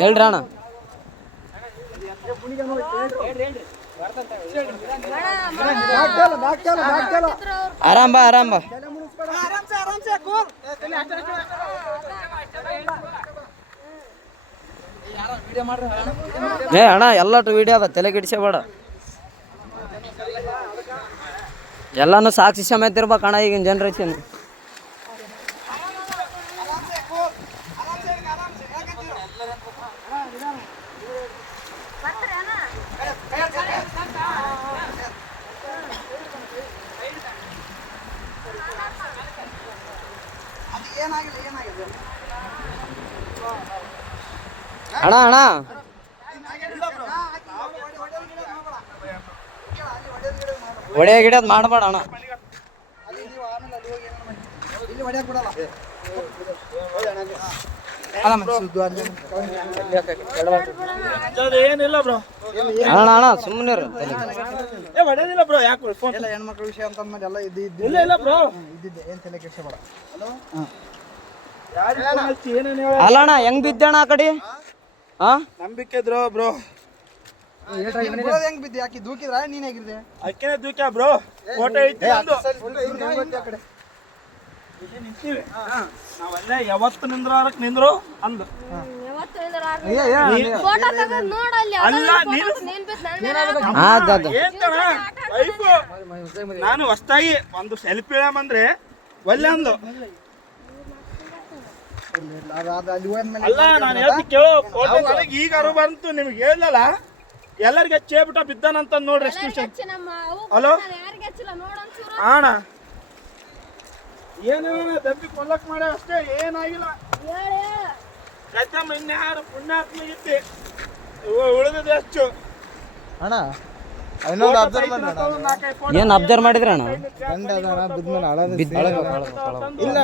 ಹೇಳ್ರಿ ಅಣ್ಣ. ಆರಾಮ್ ಬಾ ಆರಾಮ್ ಬಾ. ಏ ಅಣ್ಣ ಎಲ್ಲಟು ವಿಡಿಯೋ ಅದ, ತಲೆ ಕೆಡಿಸಬೇಡ. ಎಲ್ಲಾನು ಸಾಕ್ಷಿ ಸಮೇತ ಇರ್ಬೇಕಣ್ಣ ಈಗಿನ ಜನ್ರೇಷನ್. ಅಣ್ಣ ಅಣ್ಣ ಒಡೆಯ ಗಿಡದ್ ಮಾಡಬೇಡ ಅಣ್ಣ. ಏನಿಲ್ಲ ಬ್ರೋ, ಅಣ್ಣ ಅಣ್ಣ ಸುಮ್ಮನೆ ಹೊಡೆದಿಲ್ಲ ಬ್ರೋ. ಯಾಕೆ ಹೆಣ್ಮಕ್ಳ ವಿಷಯ ಅಂತಂದ್ಮೇಲೆ ಎಲ್ಲ ಇಲ್ಲ ಇಲ್ಲ ಬ್ರೋ, ಇದ್ದಿದ್ದೆ. ಏನ್ ತಲೆ ಕೆಡಿಸಬೇಡ. ಅಲ್ಲ ಅಣ್ಣ ಹೆಂಗ್ ಬಿದ್ದಣ್ಣ ಆ ಕಡೆ? ನಂಬಿಕೆ ಇದ್ರು ಬ್ರೋ. ಹೆಂಗ್ ಬಿದ್ದೆ? ಯಾಕೆ ದೂಕಿದ್ರ ನೀನ್ ಹೇಗಿದ್ದೆ? ಅಕ್ಕಿನೇ ದೂಕ್ಯ ಬ್ರೋ. ಫೋಟೋ ಐತಿ ಒಂದು. ನಿಂತೀವಿ ನಾವಲ್ಲೇ ಯಾವತ್ತು ನಿಂದ್ರಕ್ ನಿಂದ್ರು ಅಂದು. ಅಲ್ಲ ನಾನು ಹೊಸ್ತಾಗಿ ಒಂದು ಸೆಲ್ಫಿ ಇಳಂದ್ರೆ ಒಲ್ಲೆ ಅಂದು. ಅಲ್ಲ ನಾನು ಹೇಳ್ತಿ ಕೇಳೋ, ಫೋಟೋ ನನಗೆ ಈಗ ಅರು ಬಂತು, ನಿಮ್ಗೆ ಹೇಳಿಲ್ಲ ಎಲ್ಲರಿಗೆ ಹಚ್ಚೇಬಿಟ್ಟ ಬಿದ್ದಾನಂತ ನೋಡ್ರಿ. ಎಷ್ಟು ವಿಷಯ. ಹಲೋ ಅಣ್ಣ, ಏನೇನ ದಬ್ಬಿ ಕೊಲ್ಲಕ್ ಮಾಡ ಅಷ್ಟೇ, ಏನಾಗಿಲ್ಲ. ರೈತಮ್ಮ ಇನ್ಯಾರು ಪುಣ್ಯಾತ್ಮ ಇದ್ದಿ ಉಳಿದ ಎಷ್ಟು ಅಣ್ಣ ಇನ್ನೊಂದು ಅಬ್ಸರ್ವ್ ಏನ್ ಅಬ್ಸರ್ವ್ ಮಾಡಿದ್ರಿ ಅಣ್ಣ? ಇಲ್ಲ